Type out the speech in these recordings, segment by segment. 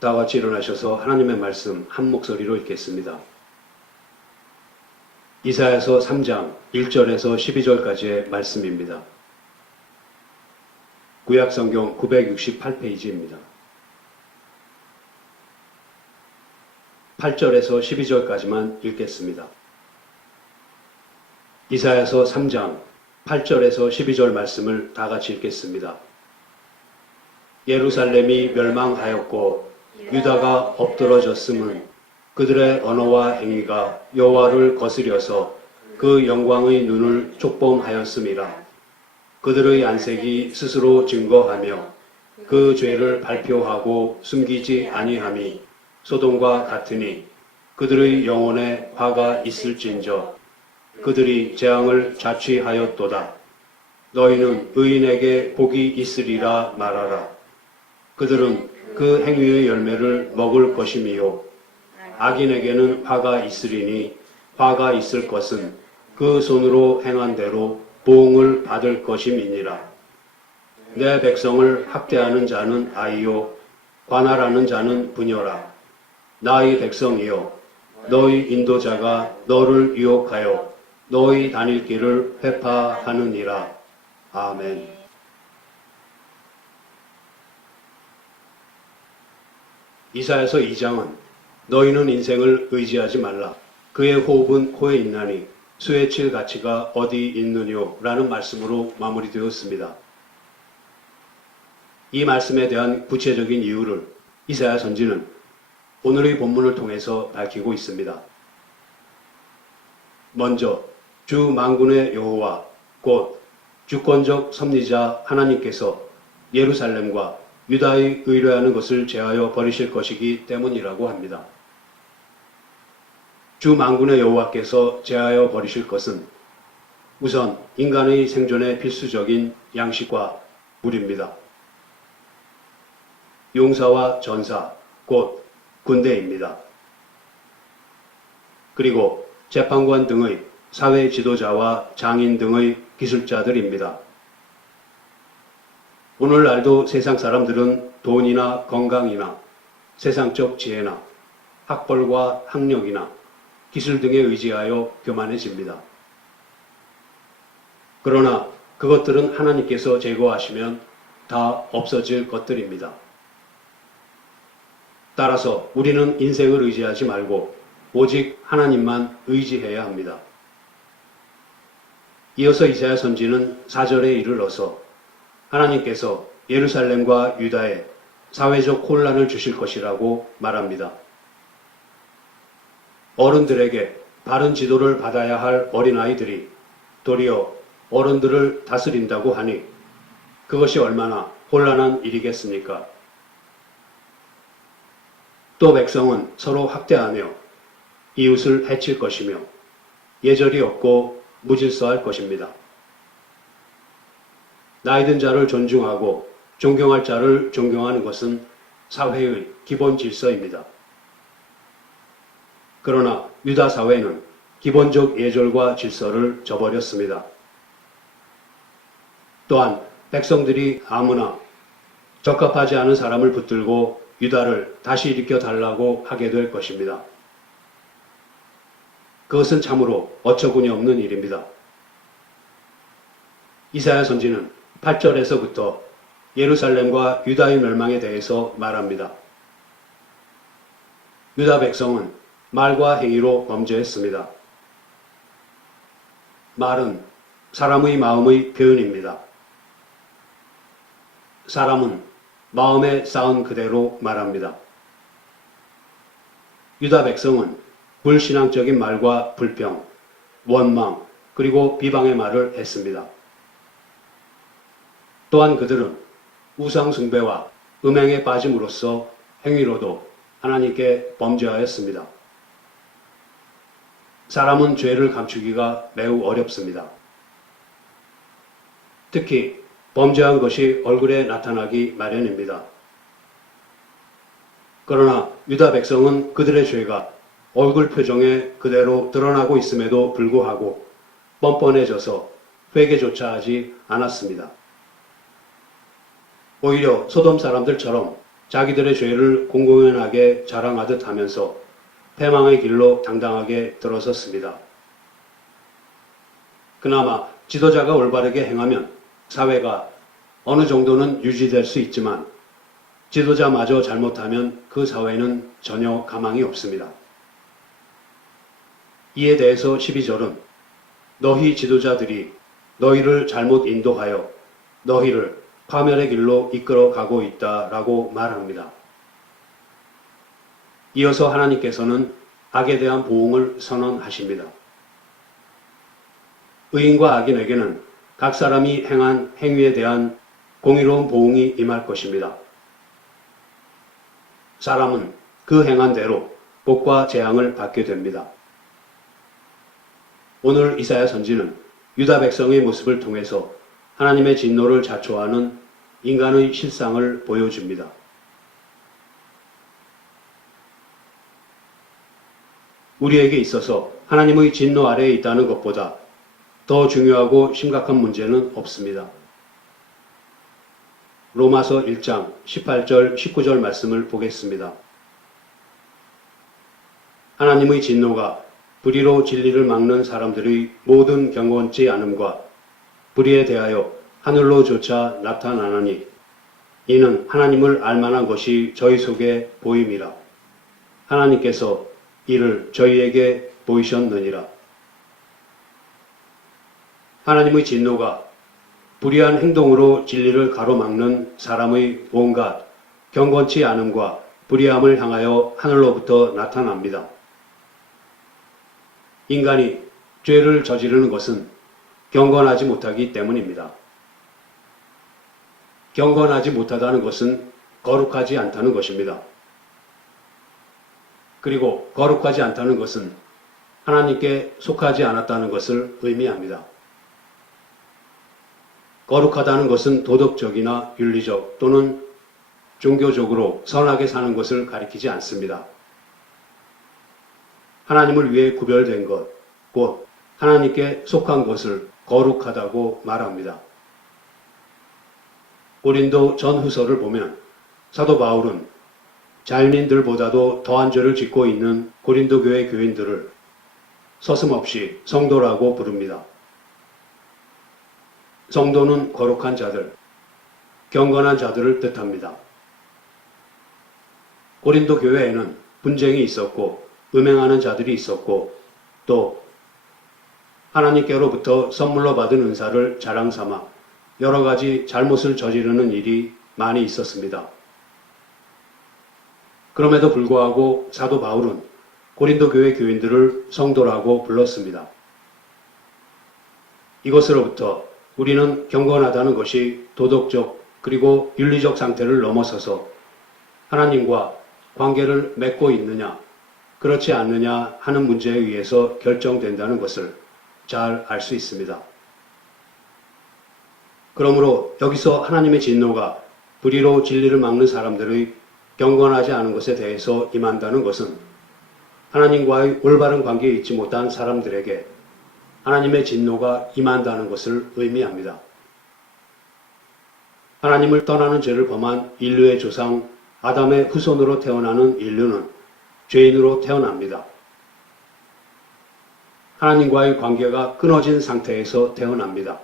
다 같이 일어나셔서 하나님의 말씀 한 목소리로 읽겠습니다. 이사야서 3장 1절에서 12절까지의 말씀입니다. 구약성경 968페이지입니다. 8절에서 12절까지만 읽겠습니다. 이사야서 3장 8절에서 12절 말씀을 다 같이 읽겠습니다. 예루살렘이 멸망하였고 유다가 엎드러졌음은 그들의 언어와 행위가 여호와를 거스려서 그 영광의 눈을 촉범하였음이라. 그들의 안색이 스스로 증거하며 그 죄를 발표하고 숨기지 아니함이 소돔과 같으니 그들의 영혼에 화가 있을진저 그들이 재앙을 자취하였도다. 너희는 의인에게 복이 있으리라 말하라. 그들은 그 행위의 열매를 먹을 것이미요. 악인에게는 화가 있으리니 화가 있을 것은 그 손으로 행한 대로 보응을 받을 것임이니라. 내 백성을 학대하는 자는 아이요 관할하는 자는 부녀라. 나의 백성이여 너희 인도자가 너를 유혹하여 너희 다닐 길을 회파하느니라. 아멘. 이사야서 2장은 너희는 인생을 의지하지 말라. 그의 호흡은 코에 있나니 수에 칠 가치가 어디 있느뇨? 라는 말씀으로 마무리되었습니다. 이 말씀에 대한 구체적인 이유를 이사야 선지는 오늘의 본문을 통해서 밝히고 있습니다. 먼저 주 만군의 여호와 곧 주권적 섭리자 하나님께서 예루살렘과 유다의 의뢰하는 것을 제하여 버리실 것이기 때문이라고 합니다. 주 만군의 여호와께서 제하여 버리실 것은 우선 인간의 생존에 필수적인 양식과 물입니다. 용사와 전사, 곧 군대입니다. 그리고 재판관 등의 사회 지도자와 장인 등의 기술자들입니다. 오늘날도 세상 사람들은 돈이나 건강이나 세상적 지혜나 학벌과 학력이나 기술 등에 의지하여 교만해집니다. 그러나 그것들은 하나님께서 제거하시면 다 없어질 것들입니다. 따라서 우리는 인생을 의지하지 말고 오직 하나님만 의지해야 합니다. 이어서 이사야 선지는 4절에 이르러서 하나님께서 예루살렘과 유다에 사회적 혼란을 주실 것이라고 말합니다. 어른들에게 바른 지도를 받아야 할 어린아이들이 도리어 어른들을 다스린다고 하니 그것이 얼마나 혼란한 일이겠습니까? 또 백성은 서로 학대하며 이웃을 해칠 것이며 예절이 없고 무질서할 것입니다. 나이든 자를 존중하고 존경할 자를 존경하는 것은 사회의 기본 질서입니다. 그러나 유다 사회는 기본적 예절과 질서를 저버렸습니다. 또한 백성들이 아무나 적합하지 않은 사람을 붙들고 유다를 다시 일으켜 달라고 하게 될 것입니다. 그것은 참으로 어처구니 없는 일입니다. 이사야 선지는 8절에서부터 예루살렘과 유다의 멸망에 대해서 말합니다. 유다 백성은 말과 행위로 범죄했습니다. 말은 사람의 마음의 표현입니다. 사람은 마음에 쌓은 그대로 말합니다. 유다 백성은 불신앙적인 말과 불평, 원망, 그리고 비방의 말을 했습니다. 또한 그들은 우상 숭배와 음행에 빠짐으로써 행위로도 하나님께 범죄하였습니다. 사람은 죄를 감추기가 매우 어렵습니다. 특히 범죄한 것이 얼굴에 나타나기 마련입니다. 그러나 유다 백성은 그들의 죄가 얼굴 표정에 그대로 드러나고 있음에도 불구하고 뻔뻔해져서 회개조차 하지 않았습니다. 오히려 소돔 사람들처럼 자기들의 죄를 공공연하게 자랑하듯 하면서 패망의 길로 당당하게 들어섰습니다. 그나마 지도자가 올바르게 행하면 사회가 어느 정도는 유지될 수 있지만 지도자마저 잘못하면 그 사회는 전혀 가망이 없습니다. 이에 대해서 12절은 너희 지도자들이 너희를 잘못 인도하여 너희를 파멸의 길로 이끌어 가고 있다라고 말합니다. 이어서 하나님께서는 악에 대한 보응을 선언하십니다. 의인과 악인에게는 각 사람이 행한 행위에 대한 공의로운 보응이 임할 것입니다. 사람은 그 행한 대로 복과 재앙을 받게 됩니다. 오늘 이사야 선지는 유다 백성의 모습을 통해서 하나님의 진노를 자초하는 인간의 실상을 보여줍니다. 우리에게 있어서 하나님의 진노 아래에 있다는 것보다 더 중요하고 심각한 문제는 없습니다. 로마서 1장 18절 19절 말씀을 보겠습니다. 하나님의 진노가 불의로 진리를 막는 사람들의 모든 경건치 않음과 불의에 대하여 하늘로조차 나타나나니 이는 하나님을 알만한 것이 저희 속에 보임이라. 하나님께서 이를 저희에게 보이셨느니라. 하나님의 진노가 불의한 행동으로 진리를 가로막는 사람의 온갖 경건치 않음과 불의함을 향하여 하늘로부터 나타납니다. 인간이 죄를 저지르는 것은 경건하지 못하기 때문입니다. 경건하지 못하다는 것은 거룩하지 않다는 것입니다. 그리고 거룩하지 않다는 것은 하나님께 속하지 않았다는 것을 의미합니다. 거룩하다는 것은 도덕적이나 윤리적 또는 종교적으로 선하게 사는 것을 가리키지 않습니다. 하나님을 위해 구별된 것, 곧 하나님께 속한 것을 거룩하다고 말합니다. 고린도 전후서를 보면 사도 바울은 자연인들보다도 더한 죄를 짓고 있는 고린도 교회 교인들을 서슴없이 성도라고 부릅니다. 성도는 거룩한 자들, 경건한 자들을 뜻합니다. 고린도 교회에는 분쟁이 있었고 음행하는 자들이 있었고 또 하나님께로부터 선물로 받은 은사를 자랑삼아 여러 가지 잘못을 저지르는 일이 많이 있었습니다. 그럼에도 불구하고 사도 바울은 고린도 교회 교인들을 성도라고 불렀습니다. 이것으로부터 우리는 경건하다는 것이 도덕적 그리고 윤리적 상태를 넘어서서 하나님과 관계를 맺고 있느냐, 그렇지 않느냐 하는 문제에 의해서 결정된다는 것을 잘 알 수 있습니다. 그러므로 여기서 하나님의 진노가 불의로 진리를 막는 사람들의 경건하지 않은 것에 대해서 임한다는 것은 하나님과의 올바른 관계에 있지 못한 사람들에게 하나님의 진노가 임한다는 것을 의미합니다. 하나님을 떠나는 죄를 범한 인류의 조상 아담의 후손으로 태어나는 인류는 죄인으로 태어납니다. 하나님과의 관계가 끊어진 상태에서 태어납니다.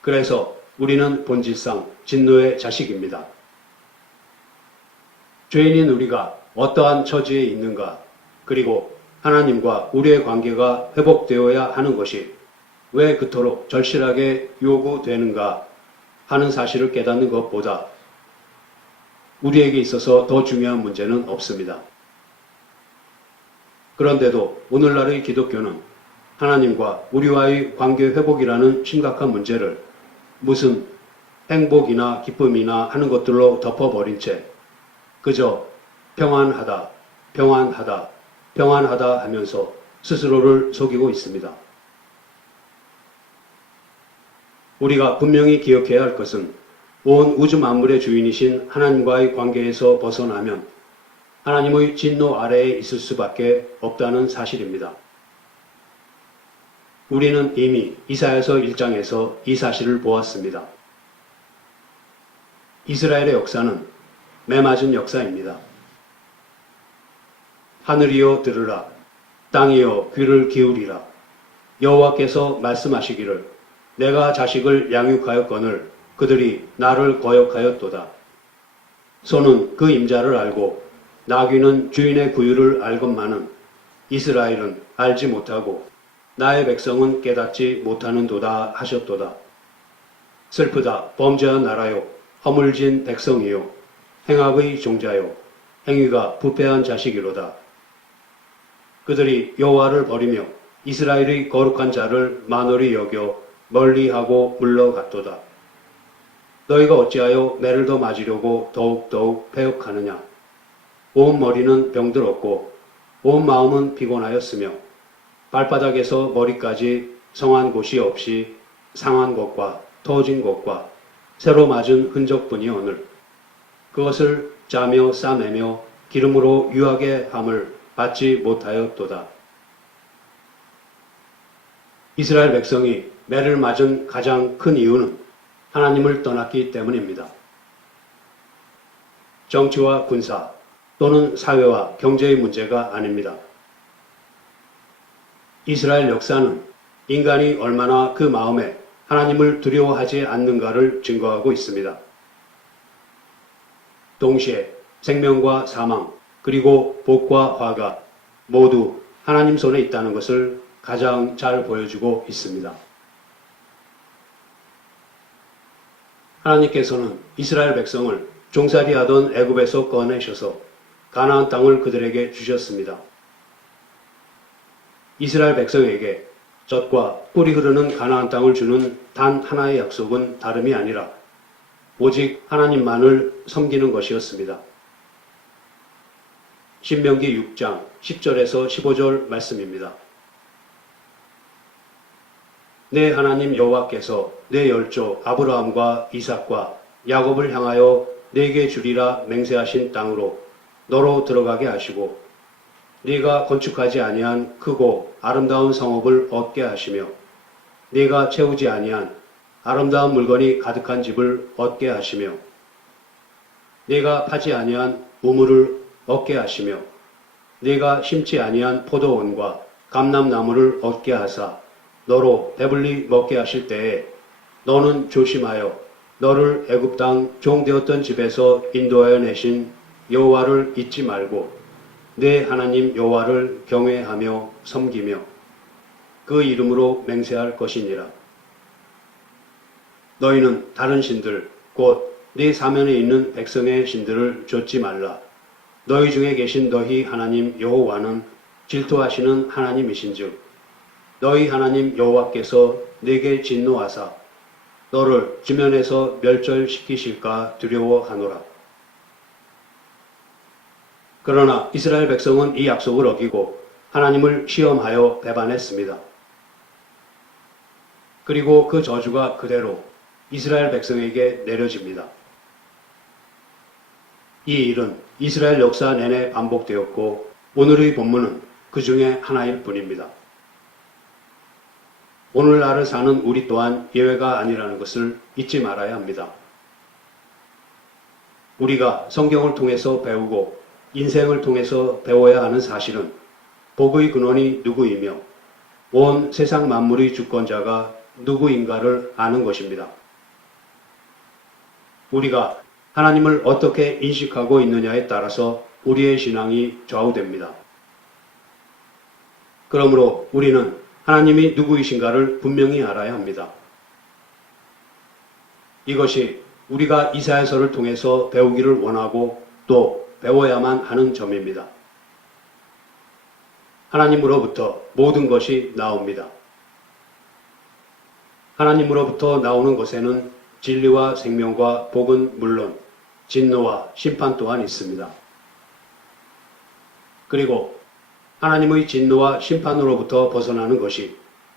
그래서 우리는 본질상 진노의 자식입니다. 죄인인 우리가 어떠한 처지에 있는가, 그리고 하나님과 우리의 관계가 회복되어야 하는 것이 왜 그토록 절실하게 요구되는가 하는 사실을 깨닫는 것보다 우리에게 있어서 더 중요한 문제는 없습니다. 그런데도 오늘날의 기독교는 하나님과 우리와의 관계 회복이라는 심각한 문제를 무슨 행복이나 기쁨이나 하는 것들로 덮어버린 채 그저 평안하다, 평안하다, 평안하다 하면서 스스로를 속이고 있습니다. 우리가 분명히 기억해야 할 것은 온 우주 만물의 주인이신 하나님과의 관계에서 벗어나면 하나님의 진노 아래에 있을 수밖에 없다는 사실입니다. 우리는 이미 이사야서 1장에서 이 사실을 보았습니다. 이스라엘의 역사는 매맞은 역사입니다. 하늘이여 들으라. 땅이여 귀를 기울이라. 여호와께서 말씀하시기를 내가 자식을 양육하였거늘 그들이 나를 거역하였도다. 소는 그 임자를 알고 나귀는 주인의 구유를 알건만은 이스라엘은 알지 못하고 나의 백성은 깨닫지 못하는도다 하셨도다. 슬프다 범죄한 나라요 허물진 백성이요 행악의 종자요 행위가 부패한 자식이로다. 그들이 여호와를 버리며 이스라엘의 거룩한 자를 만홀히 여겨 멀리하고 물러갔도다. 너희가 어찌하여 매를 더 맞으려고 더욱더욱 패역하느냐. 온 머리는 병들었고 온 마음은 피곤하였으며 발바닥에서 머리까지 성한 곳이 없이 상한 것과 터진 것과 새로 맞은 흔적뿐이오늘 그것을 짜며 싸매며 기름으로 유하게 함을 받지 못하였도다. 이스라엘 백성이 매를 맞은 가장 큰 이유는 하나님을 떠났기 때문입니다. 정치와 군사 또는 사회와 경제의 문제가 아닙니다. 이스라엘 역사는 인간이 얼마나 그 마음에 하나님을 두려워하지 않는가를 증거하고 있습니다. 동시에 생명과 사망 그리고 복과 화가 모두 하나님 손에 있다는 것을 가장 잘 보여주고 있습니다. 하나님께서는 이스라엘 백성을 종살이하던 애굽에서 꺼내셔서 가나안 땅을 그들에게 주셨습니다. 이스라엘 백성에게 젖과 꿀이 흐르는 가나안 땅을 주는 단 하나의 약속은 다름이 아니라 오직 하나님만을 섬기는 것이었습니다. 신명기 6장 10절에서 15절 말씀입니다. 내 하나님 여호와께서 내 열조 아브라함과 이삭과 야곱을 향하여 내게 주리라 맹세하신 땅으로 너로 들어가게 하시고 네가 건축하지 아니한 크고 아름다운 성읍을 얻게 하시며 네가 채우지 아니한 아름다운 물건이 가득한 집을 얻게 하시며 네가 파지 아니한 우물을 얻게 하시며 네가 심지 아니한 포도원과 감람나무를 얻게 하사 너로 배불리 먹게 하실 때에 너는 조심하여 너를 애굽 땅 종되었던 집에서 인도하여 내신 여호와를 잊지 말고 내 하나님 여호와를 경외하며 섬기며 그 이름으로 맹세할 것이니라. 너희는 다른 신들 곧 네 사면에 있는 백성의 신들을 좇지 말라. 너희 중에 계신 너희 하나님 여호와는 질투하시는 하나님이신즉 너희 하나님 여호와께서 네게 진노하사 너를 지면에서 멸절시키실까 두려워하노라. 그러나 이스라엘 백성은 이 약속을 어기고 하나님을 시험하여 배반했습니다. 그리고 그 저주가 그대로 이스라엘 백성에게 내려집니다. 이 일은 이스라엘 역사 내내 반복되었고 오늘의 본문은 그 중에 하나일 뿐입니다. 오늘날을 사는 우리 또한 예외가 아니라는 것을 잊지 말아야 합니다. 우리가 성경을 통해서 배우고 인생을 통해서 배워야 하는 사실은 복의 근원이 누구이며 온 세상 만물의 주권자가 누구인가를 아는 것입니다. 우리가 하나님을 어떻게 인식하고 있느냐에 따라서 우리의 신앙이 좌우됩니다. 그러므로 우리는 하나님이 누구이신가를 분명히 알아야 합니다. 이것이 우리가 이사야서를 통해서 배우기를 원하고 또 배워야만 하는 점입니다. 하나님으로부터 모든 것이 나옵니다. 하나님으로부터 나오는 것에는 진리와 생명과 복은 물론 진노와 심판 또한 있습니다. 그리고 하나님의 진노와 심판으로부터 벗어나는 것이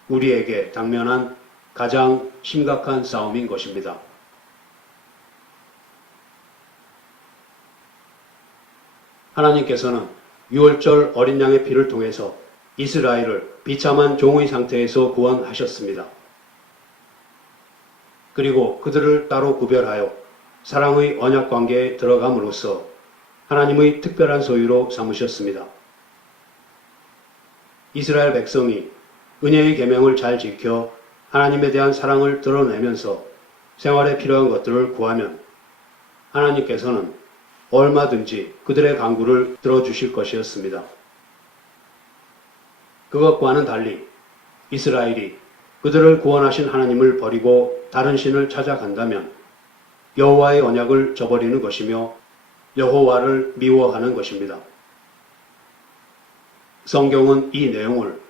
우리에게 당면한 가장 심각한 싸움인 것입니다. 하나님께서는 유월절 어린 양의 피를 통해서 이스라엘을 비참한 종의 상태에서 구원하셨습니다. 그리고 그들을 따로 구별하여 사랑의 언약 관계에 들어감으로써 하나님의 특별한 소유로 삼으셨습니다. 이스라엘 백성이 은혜의 계명을 잘 지켜 하나님에 대한 사랑을 드러내면서 생활에 필요한 것들을 구하면 하나님께서는 얼마든지 그들의 간구를 들어주실 것이었습니다. 그것과는 달리 이스라엘이 그들을 구원하신 하나님을 버리고 다른 신을 찾아간다면 여호와의 언약을 저버리는 것이며 여호와를 미워하는 것입니다. 성경은 이 내용을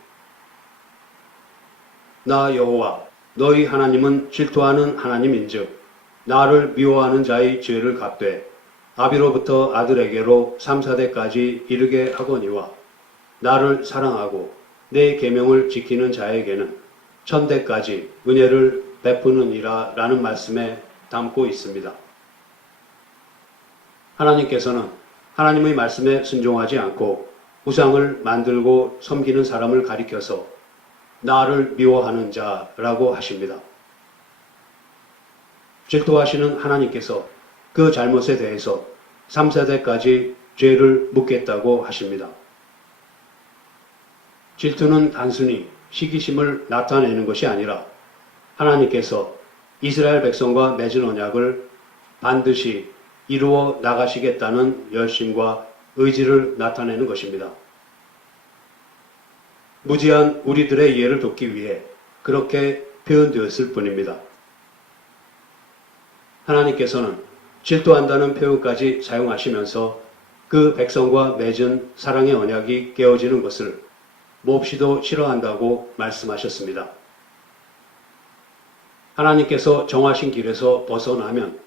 나 여호와 너희 하나님은 질투하는 하나님인즉 나를 미워하는 자의 죄를 갚되 아비로부터 아들에게로 3, 4대까지 이르게 하거니와 나를 사랑하고 내 계명을 지키는 자에게는 1000대까지 은혜를 베푸느니라 라는 말씀에 담고 있습니다. 하나님께서는 하나님의 말씀에 순종하지 않고 우상을 만들고 섬기는 사람을 가리켜서 나를 미워하는 자라고 하십니다. 질투하시는 하나님께서 그 잘못에 대해서 3, 4대까지 죄를 묻겠다고 하십니다. 질투는 단순히 시기심을 나타내는 것이 아니라 하나님께서 이스라엘 백성과 맺은 언약을 반드시 이루어 나가시겠다는 열심과 의지를 나타내는 것입니다. 무지한 우리들의 이해를 돕기 위해 그렇게 표현되었을 뿐입니다. 하나님께서는 질투한다는 표현까지 사용하시면서 그 백성과 맺은 사랑의 언약이 깨어지는 것을 몹시도 싫어한다고 말씀하셨습니다. 하나님께서 정하신 길에서 벗어나면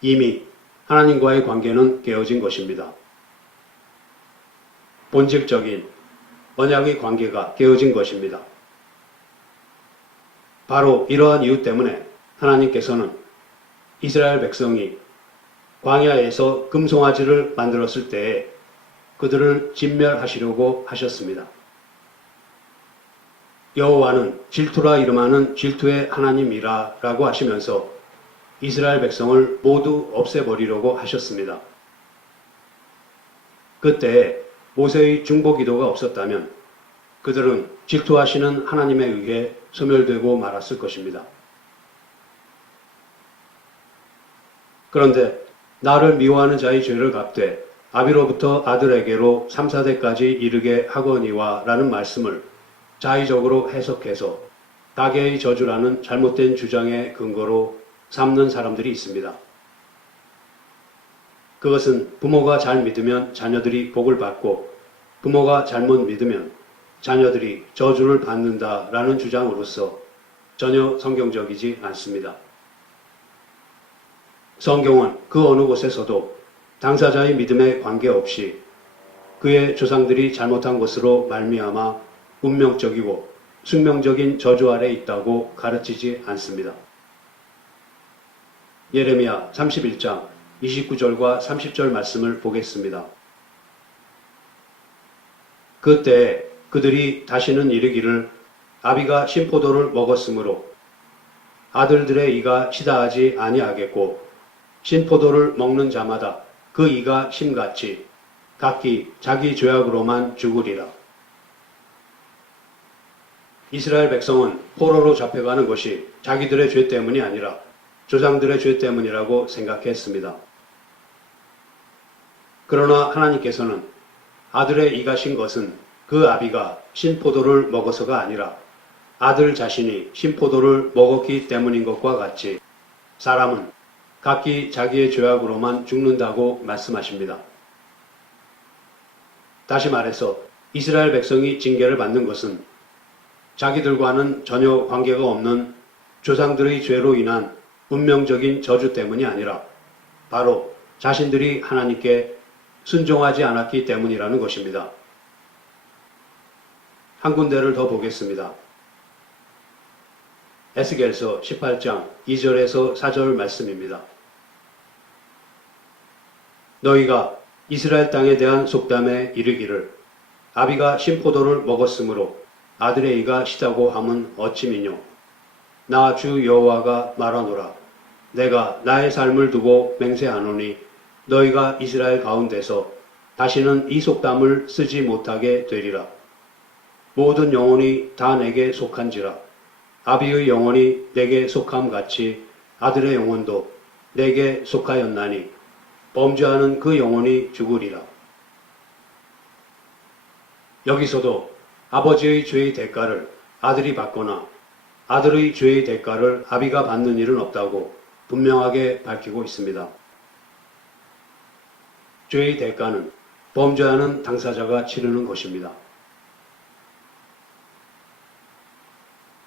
이미 하나님과의 관계는 깨어진 것입니다. 본질적인 언약의 관계가 깨어진 것입니다. 바로 이러한 이유 때문에 하나님께서는 이스라엘 백성이 광야에서 금송아지를 만들었을 때에 그들을 진멸하시려고 하셨습니다. 여호와는 질투라 이름하는 질투의 하나님이라 라고 하시면서 이스라엘 백성을 모두 없애버리려고 하셨습니다. 그때 모세의 중보기도가 없었다면 그들은 질투하시는 하나님에 의해 소멸되고 말았을 것입니다. 그런데 나를 미워하는 자의 죄를 갚되 아비로부터 아들에게로 3, 4대까지 이르게 하거니와 라는 말씀을 자의적으로 해석해서 가계의 저주라는 잘못된 주장의 근거로 삼는 사람들이 있습니다. 그것은 부모가 잘 믿으면 자녀들이 복을 받고 부모가 잘못 믿으면 자녀들이 저주를 받는다라는 주장으로서 전혀 성경적이지 않습니다. 성경은 그 어느 곳에서도 당사자의 믿음에 관계없이 그의 조상들이 잘못한 것으로 말미암아 운명적이고 숙명적인 저주 아래 있다고 가르치지 않습니다. 예레미야 31장 29절과 30절 말씀을 보겠습니다. 그때 그들이 다시는 이르기를 아비가 신포도를 먹었으므로 아들들의 이가 시다하지 아니하겠고 신포도를 먹는 자마다 그 이가 심같이 각기 자기 죄악으로만 죽으리라. 이스라엘 백성은 포로로 잡혀가는 것이 자기들의 죄 때문이 아니라 조상들의 죄 때문이라고 생각했습니다. 그러나 하나님께서는 아들의 이가 신 것은 그 아비가 신포도를 먹어서가 아니라 아들 자신이 신포도를 먹었기 때문인 것과 같이 사람은 각기 자기의 죄악으로만 죽는다고 말씀하십니다. 다시 말해서 이스라엘 백성이 징계를 받는 것은 자기들과는 전혀 관계가 없는 조상들의 죄로 인한 운명적인 저주 때문이 아니라 바로 자신들이 하나님께 순종하지 않았기 때문이라는 것입니다. 한 군데를 더 보겠습니다. 에스겔서 18장 2절에서 4절 말씀입니다. 너희가 이스라엘 땅에 대한 속담에 이르기를 아비가 신포도를 먹었으므로 아들의 이가 시다고 함은 어찌미뇨. 나 주 여호와가 말하노라. 내가 나의 삶을 두고 맹세하노니 너희가 이스라엘 가운데서 다시는 이 속담을 쓰지 못하게 되리라. 모든 영혼이 다 내게 속한지라. 아비의 영혼이 내게 속함 같이 아들의 영혼도 내게 속하였나니 범죄하는 그 영혼이 죽으리라. 여기서도 아버지의 죄의 대가를 아들이 받거나 아들의 죄의 대가를 아비가 받는 일은 없다고 분명하게 밝히고 있습니다. 죄의 대가는 범죄하는 당사자가 치르는 것입니다.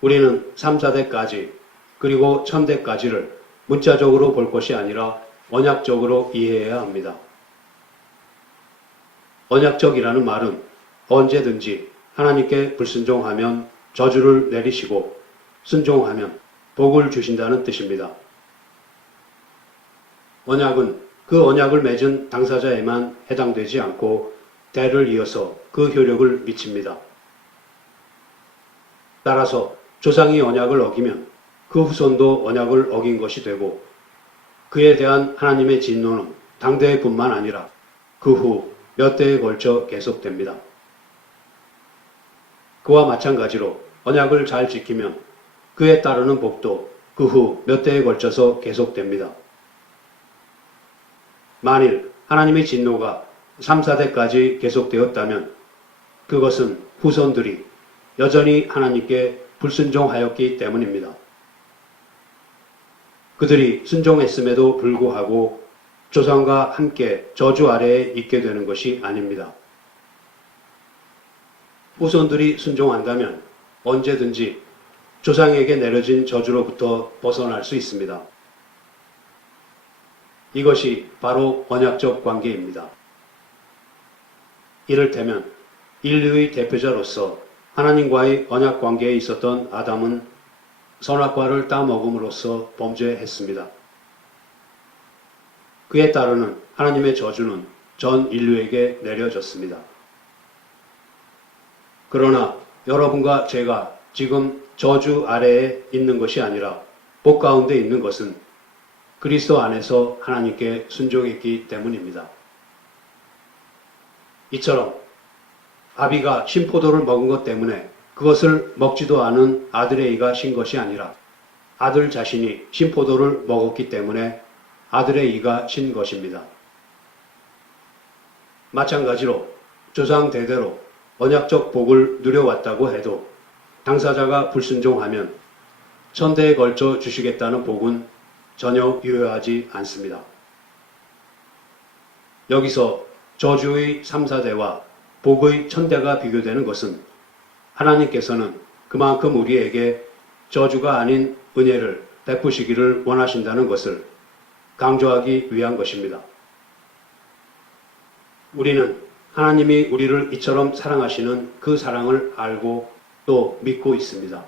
우리는 3, 4대까지 그리고 1000대까지를 문자적으로 볼 것이 아니라 언약적으로 이해해야 합니다. 언약적이라는 말은 언제든지 하나님께 불순종하면 저주를 내리시고 순종하면 복을 주신다는 뜻입니다. 언약은 그 언약을 맺은 당사자에만 해당되지 않고 대를 이어서 그 효력을 미칩니다. 따라서 조상이 언약을 어기면 그 후손도 언약을 어긴 것이 되고 그에 대한 하나님의 진노는 당대뿐만 아니라 그 후 몇 대에 걸쳐 계속됩니다. 그와 마찬가지로 언약을 잘 지키면 그에 따르는 복도 그 후 몇 대에 걸쳐서 계속됩니다. 만일 하나님의 진노가 3, 4대까지 계속되었다면 그것은 후손들이 여전히 하나님께 불순종하였기 때문입니다. 그들이 순종했음에도 불구하고 조상과 함께 저주 아래에 있게 되는 것이 아닙니다. 후손들이 순종한다면 언제든지 조상에게 내려진 저주로부터 벗어날 수 있습니다. 이것이 바로 언약적 관계입니다. 이를테면 인류의 대표자로서 하나님과의 언약 관계에 있었던 아담은 선악과를 따먹음으로써 범죄했습니다. 그에 따르는 하나님의 저주는 전 인류에게 내려졌습니다. 그러나 여러분과 제가 지금 저주 아래에 있는 것이 아니라 복 가운데 있는 것은 그리스도 안에서 하나님께 순종했기 때문입니다. 이처럼 아비가 신포도를 먹은 것 때문에 그것을 먹지도 않은 아들의 이가 신 것이 아니라 아들 자신이 신포도를 먹었기 때문에 아들의 이가 신 것입니다. 마찬가지로 조상 대대로 언약적 복을 누려왔다고 해도 당사자가 불순종하면 1000대에 걸쳐 주시겠다는 복은 전혀 유효하지 않습니다. 여기서 저주의 3, 4대와 복의 1000대가 비교되는 것은 하나님께서는 그만큼 우리에게 저주가 아닌 은혜를 베푸시기를 원하신다는 것을 강조하기 위한 것입니다. 우리는 하나님이 우리를 이처럼 사랑하시는 그 사랑을 알고 또 믿고 있습니다.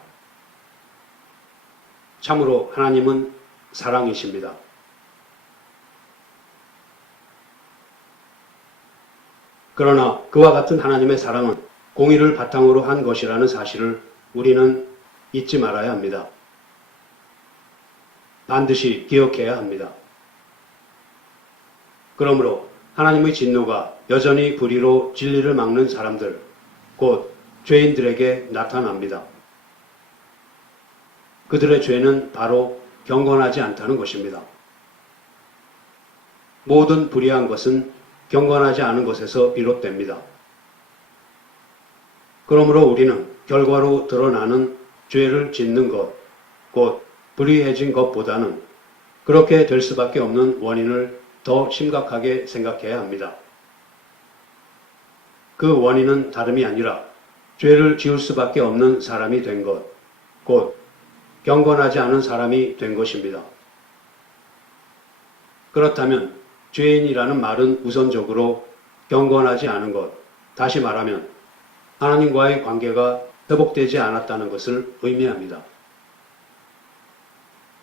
참으로 하나님은 사랑이십니다. 그러나 그와 같은 하나님의 사랑은 공의를 바탕으로 한 것이라는 사실을 우리는 잊지 말아야 합니다. 반드시 기억해야 합니다. 그러므로 하나님의 진노가 여전히 불의로 진리를 막는 사람들, 곧 죄인들에게 나타납니다. 그들의 죄는 바로 경건하지 않다는 것입니다. 모든 불의한 것은 경건하지 않은 것에서 비롯됩니다. 그러므로 우리는 결과로 드러나는 죄를 짓는 것, 곧 불의해진 것보다는 그렇게 될 수밖에 없는 원인을 더 심각하게 생각해야 합니다. 그 원인은 다름이 아니라 죄를 지을 수밖에 없는 사람이 된 것, 곧 경건하지 않은 사람이 된 것입니다. 그렇다면 죄인이라는 말은 우선적으로 경건하지 않은 것, 다시 말하면 하나님과의 관계가 회복되지 않았다는 것을 의미합니다.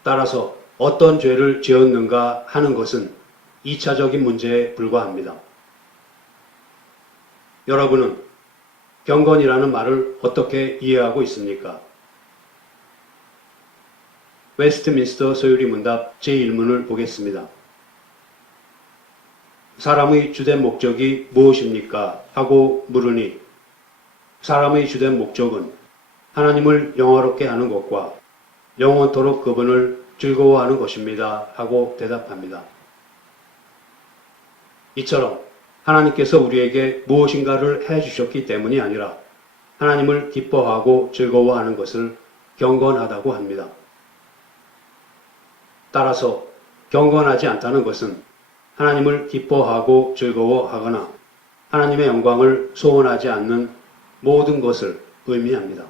따라서 어떤 죄를 지었는가 하는 것은 2차적인 문제에 불과합니다. 여러분은 경건이라는 말을 어떻게 이해하고 있습니까? 웨스트민스터 소유리문답 제1문을 보겠습니다. 사람의 주된 목적이 무엇입니까? 하고 물으니 사람의 주된 목적은 하나님을 영화롭게 하는 것과 영원토록 그분을 즐거워하는 것입니다. 하고 대답합니다. 이처럼 하나님께서 우리에게 무엇인가를 해주셨기 때문이 아니라 하나님을 기뻐하고 즐거워하는 것을 경건하다고 합니다. 따라서 경건하지 않다는 것은 하나님을 기뻐하고 즐거워하거나 하나님의 영광을 소원하지 않는 모든 것을 의미합니다.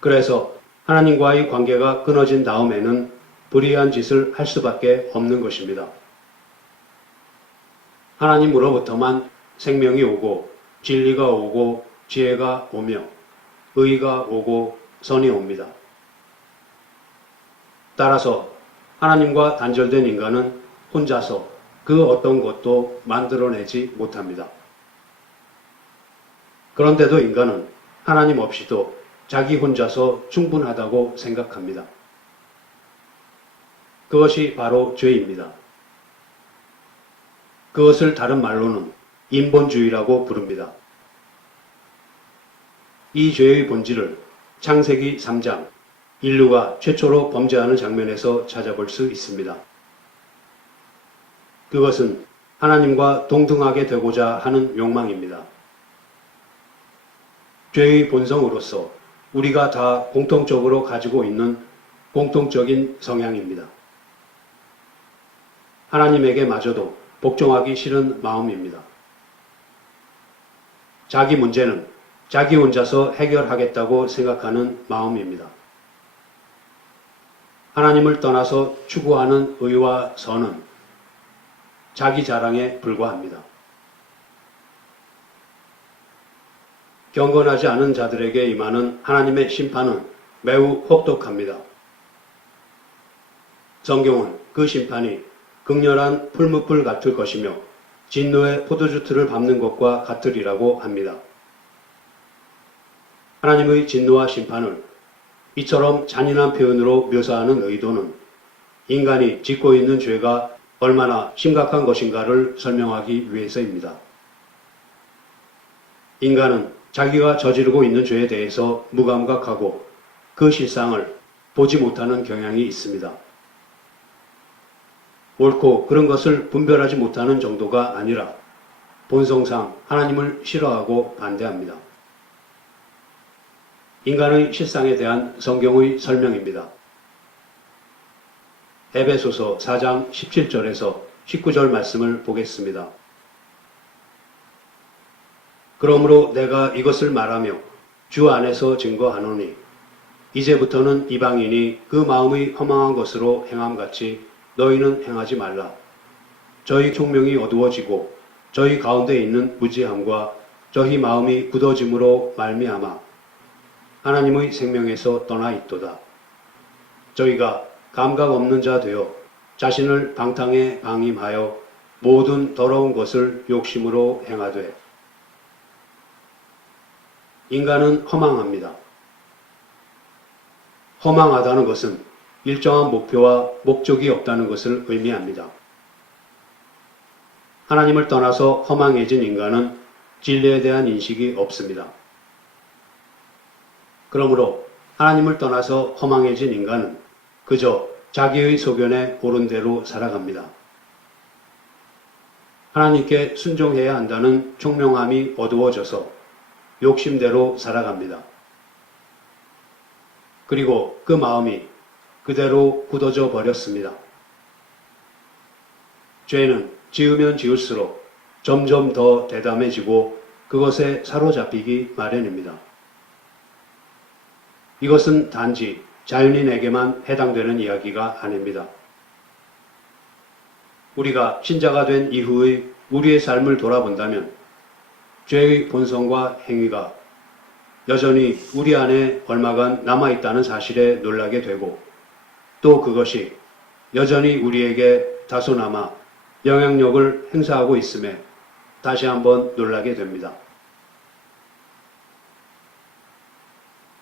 그래서 하나님과의 관계가 끊어진 다음에는 불의한 짓을 할 수밖에 없는 것입니다. 하나님으로부터만 생명이 오고 진리가 오고 지혜가 오며 의가 오고 선이 옵니다. 따라서 하나님과 단절된 인간은 혼자서 그 어떤 것도 만들어내지 못합니다. 그런데도 인간은 하나님 없이도 자기 혼자서 충분하다고 생각합니다. 그것이 바로 죄입니다. 그것을 다른 말로는 인본주의라고 부릅니다. 이 죄의 본질을 창세기 3장 인류가 최초로 범죄하는 장면에서 찾아볼 수 있습니다. 그것은 하나님과 동등하게 되고자 하는 욕망입니다. 죄의 본성으로서 우리가 다 공통적으로 가지고 있는 공통적인 성향입니다. 하나님에게 마저도 복종하기 싫은 마음입니다. 자기 문제는 자기 혼자서 해결하겠다고 생각하는 마음입니다. 하나님을 떠나서 추구하는 의와 선은 자기 자랑에 불과합니다. 경건하지 않은 자들에게 임하는 하나님의 심판은 매우 혹독합니다. 성경은 그 심판이 극렬한 풀무불 같을 것이며 진노의 포도주 틀을 밟는 것과 같으리라고 합니다. 하나님의 진노와 심판을 이처럼 잔인한 표현으로 묘사하는 의도는 인간이 짓고 있는 죄가 얼마나 심각한 것인가를 설명하기 위해서입니다. 인간은 자기가 저지르고 있는 죄에 대해서 무감각하고 그 실상을 보지 못하는 경향이 있습니다. 옳고 그른 것을 분별하지 못하는 정도가 아니라 본성상 하나님을 싫어하고 반대합니다. 인간의 실상에 대한 성경의 설명입니다. 에베소서 4장 17절에서 19절 말씀을 보겠습니다. 그러므로 내가 이것을 말하며 주 안에서 증거하노니 이제부터는 이방인이 그 마음의 허망한 것으로 행함같이 너희는 행하지 말라. 저희 총명이 어두워지고 저희 가운데 있는 무지함과 저희 마음이 굳어짐으로 말미암아 하나님의 생명에서 떠나 있도다. 저희가 감각 없는 자 되어 자신을 방탕에 방임하여 모든 더러운 것을 욕심으로 행하되 인간은 허망합니다. 허망하다는 것은 일정한 목표와 목적이 없다는 것을 의미합니다. 하나님을 떠나서 허망해진 인간은 진리에 대한 인식이 없습니다. 그러므로 하나님을 떠나서 허망해진 인간은 그저 자기의 소견에 옳은 대로 살아갑니다. 하나님께 순종해야 한다는 총명함이 어두워져서 욕심대로 살아갑니다. 그리고 그 마음이 그대로 굳어져 버렸습니다. 죄는 지으면 지을수록 점점 더 대담해지고 그것에 사로잡히기 마련입니다. 이것은 단지 자연인에게만 해당되는 이야기가 아닙니다. 우리가 신자가 된 이후의 우리의 삶을 돌아본다면 죄의 본성과 행위가 여전히 우리 안에 얼마간 남아있다는 사실에 놀라게 되고 또 그것이 여전히 우리에게 다소나마 영향력을 행사하고 있음에 다시 한번 놀라게 됩니다.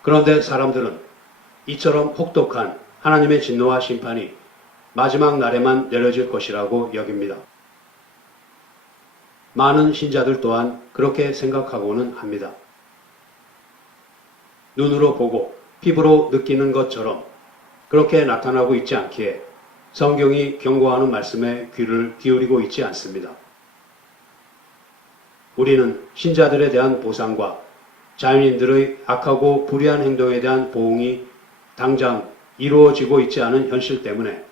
그런데 사람들은 이처럼 혹독한 하나님의 진노와 심판이 마지막 날에만 내려질 것이라고 여깁니다. 많은 신자들 또한 그렇게 생각하고는 합니다. 눈으로 보고 피부로 느끼는 것처럼 그렇게 나타나고 있지 않기에 성경이 경고하는 말씀에 귀를 기울이고 있지 않습니다. 우리는 신자들에 대한 보상과 자연인들의 악하고 불의한 행동에 대한 보응이 당장 이루어지고 있지 않은 현실 때문에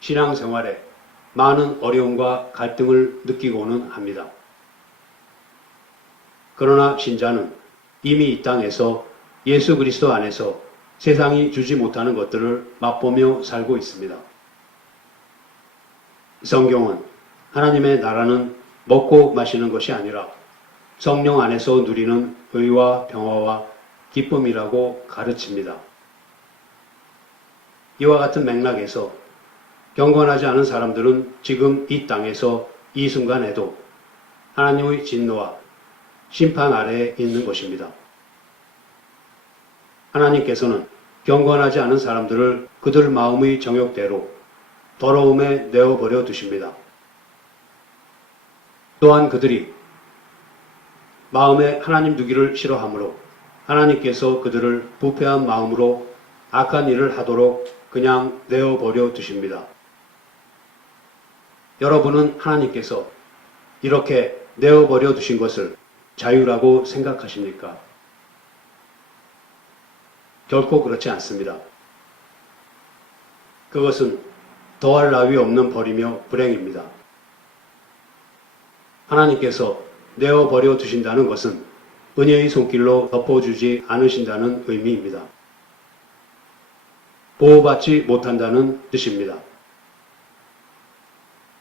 신앙생활에 많은 어려움과 갈등을 느끼고는 합니다. 그러나 신자는 이미 이 땅에서 예수 그리스도 안에서 세상이 주지 못하는 것들을 맛보며 살고 있습니다. 성경은 하나님의 나라는 먹고 마시는 것이 아니라 성령 안에서 누리는 의와 평화와 기쁨이라고 가르칩니다. 이와 같은 맥락에서 경건하지 않은 사람들은 지금 이 땅에서 이 순간에도 하나님의 진노와 심판 아래에 있는 것입니다. 하나님께서는 경건하지 않은 사람들을 그들 마음의 정욕대로 더러움에 내어버려 두십니다. 또한 그들이 마음에 하나님 두기를 싫어하므로 하나님께서 그들을 부패한 마음으로 악한 일을 하도록 그냥 내어버려 두십니다. 여러분은 하나님께서 이렇게 내어버려 두신 것을 자유라고 생각하십니까? 결코 그렇지 않습니다. 그것은 더할 나위 없는 벌이며 불행입니다. 하나님께서 내어버려 두신다는 것은 은혜의 손길로 덮어주지 않으신다는 의미입니다. 보호받지 못한다는 뜻입니다.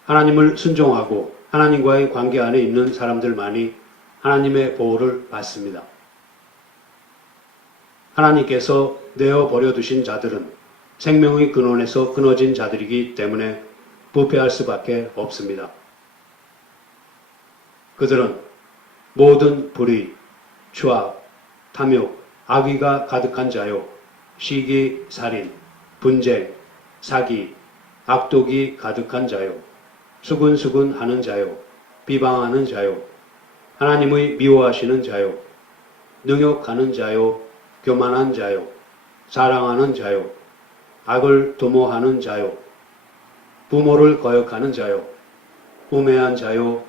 하나님을 순종하고 하나님과의 관계 안에 있는 사람들만이 하나님의 보호를 받습니다. 하나님께서 내어버려 두신 자들은 생명의 근원에서 끊어진 자들이기 때문에 부패할 수밖에 없습니다. 그들은 모든 불의, 추악, 탐욕, 악의가 가득한 자요, 시기, 살인, 분쟁, 사기, 악독이 가득한 자요, 수근수근하는 자요, 비방하는 자요, 하나님의 미워하시는 자요, 능욕하는 자요, 교만한 자요, 사랑하는 자요, 악을 도모하는 자요, 부모를 거역하는 자요, 우매한 자요,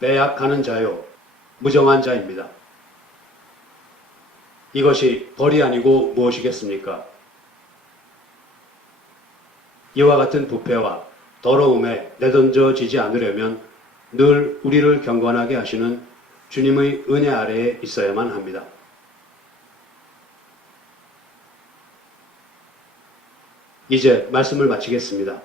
빼앗가는 자요, 무정한 자입니다. 이것이 벌이 아니고 무엇이겠습니까? 이와 같은 부패와 더러움에 내던져지지 않으려면 늘 우리를 경건하게 하시는 주님의 은혜 아래에 있어야만 합니다. 이제 말씀을 마치겠습니다.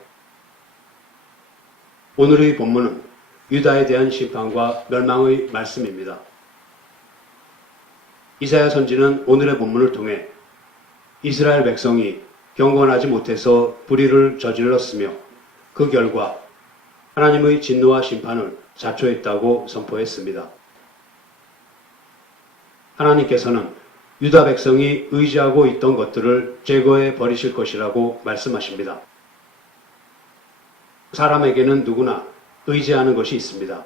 오늘의 본문은 유다에 대한 심판과 멸망의 말씀입니다. 이사야 선지는 오늘의 본문을 통해 이스라엘 백성이 경건하지 못해서 불의를 저질렀으며 그 결과 하나님의 진노와 심판을 자초했다고 선포했습니다. 하나님께서는 유다 백성이 의지하고 있던 것들을 제거해 버리실 것이라고 말씀하십니다. 사람에게는 누구나 의지하는 것이 있습니다.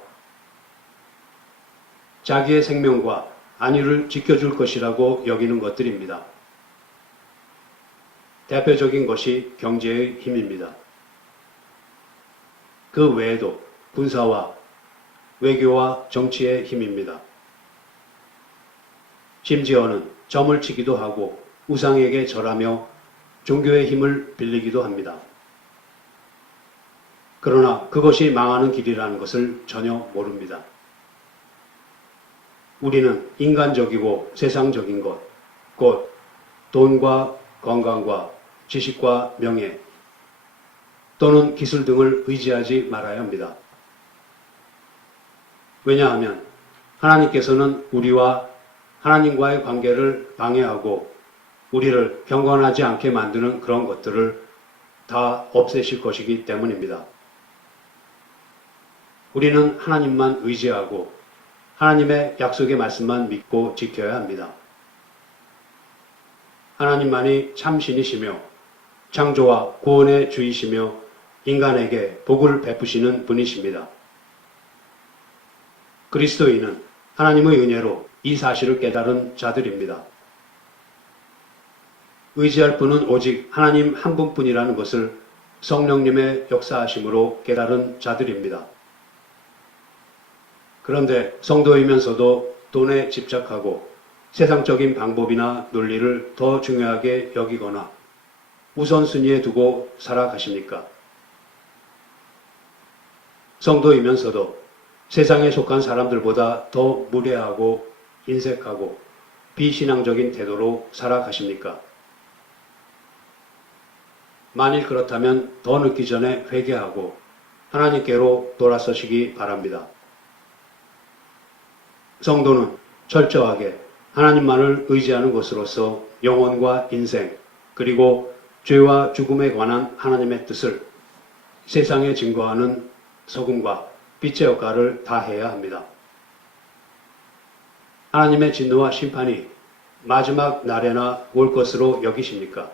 자기의 생명과 안위를 지켜줄 것이라고 여기는 것들입니다. 대표적인 것이 경제의 힘입니다. 그 외에도 군사와 외교와 정치의 힘입니다. 심지어는 점을 치기도 하고 우상에게 절하며 종교의 힘을 빌리기도 합니다. 그러나 그것이 망하는 길이라는 것을 전혀 모릅니다. 우리는 인간적이고 세상적인 것, 곧 돈과 건강과 지식과 명예 또는 기술 등을 의지하지 말아야 합니다. 왜냐하면 하나님께서는 우리와 하나님과의 관계를 방해하고 우리를 경건하지 않게 만드는 그런 것들을 다 없애실 것이기 때문입니다. 우리는 하나님만 의지하고 하나님의 약속의 말씀만 믿고 지켜야 합니다. 하나님만이 참신이시며 창조와 구원의 주이시며 인간에게 복을 베푸시는 분이십니다. 그리스도인은 하나님의 은혜로 이 사실을 깨달은 자들입니다. 의지할 분은 오직 하나님 한 분뿐이라는 것을 성령님의 역사하심으로 깨달은 자들입니다. 그런데 성도이면서도 돈에 집착하고 세상적인 방법이나 논리를 더 중요하게 여기거나 우선순위에 두고 살아가십니까? 성도이면서도 세상에 속한 사람들보다 더 무례하고 인색하고 비신앙적인 태도로 살아가십니까? 만일 그렇다면 더 늦기 전에 회개하고 하나님께로 돌아서시기 바랍니다. 성도는 철저하게 하나님만을 의지하는 것으로서 영혼과 인생 그리고 죄와 죽음에 관한 하나님의 뜻을 세상에 증거하는 소금과 빛의 역할을 다해야 합니다. 하나님의 진노와 심판이 마지막 날에나 올 것으로 여기십니까?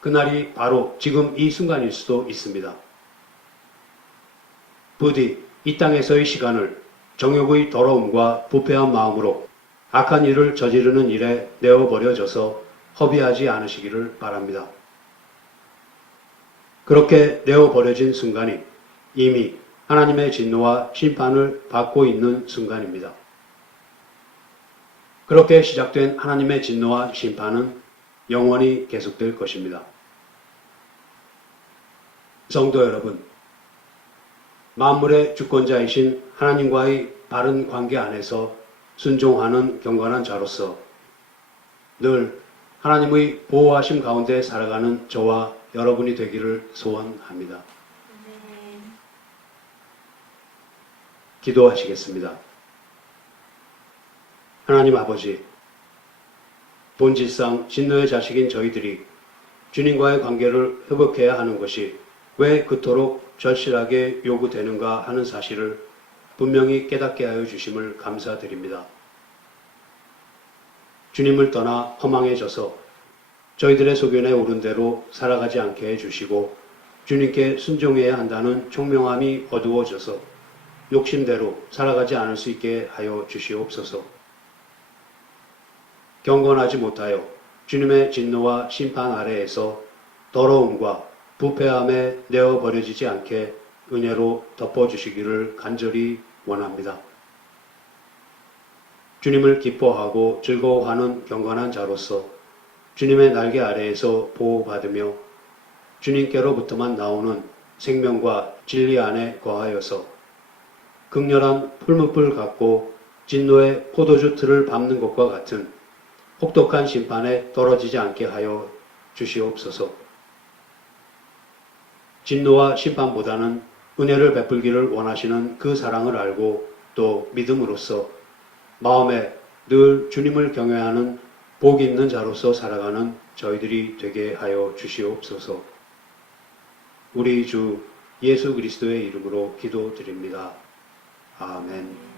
그날이 바로 지금 이 순간일 수도 있습니다. 부디 이 땅에서의 시간을 정욕의 더러움과 부패한 마음으로 악한 일을 저지르는 일에 내어버려져서 허비하지 않으시기를 바랍니다. 그렇게 내어버려진 순간이 이미 하나님의 진노와 심판을 받고 있는 순간입니다. 그렇게 시작된 하나님의 진노와 심판은 영원히 계속될 것입니다. 성도 여러분, 만물의 주권자이신 하나님과의 바른 관계 안에서 순종하는 경건한 자로서 늘 하나님의 보호하심 가운데 살아가는 저와 여러분이 되기를 소원합니다. 기도하시겠습니다. 하나님 아버지, 본질상 진노의 자식인 저희들이 주님과의 관계를 회복해야 하는 것이 왜 그토록 절실하게 요구되는가 하는 사실을 분명히 깨닫게 하여 주심을 감사드립니다. 주님을 떠나 허망해져서 저희들의 소견에 오른 대로 살아가지 않게 해주시고 주님께 순종해야 한다는 총명함이 어두워져서 욕심대로 살아가지 않을 수 있게 하여 주시옵소서. 경건하지 못하여 주님의 진노와 심판 아래에서 더러움과 부패함에 내어버려지지 않게 은혜로 덮어주시기를 간절히 원합니다. 주님을 기뻐하고 즐거워하는 경건한 자로서 주님의 날개 아래에서 보호받으며 주님께로부터만 나오는 생명과 진리 안에 거하여서 극렬한 풀무불 같고 진노의 포도주 틀을 밟는 것과 같은 혹독한 심판에 떨어지지 않게 하여 주시옵소서. 진노와 심판보다는 은혜를 베풀기를 원하시는 그 사랑을 알고 또 믿음으로써 마음에 늘 주님을 경외하는 복 있는 자로서 살아가는 저희들이 되게 하여 주시옵소서. 우리 주 예수 그리스도의 이름으로 기도드립니다. 아멘.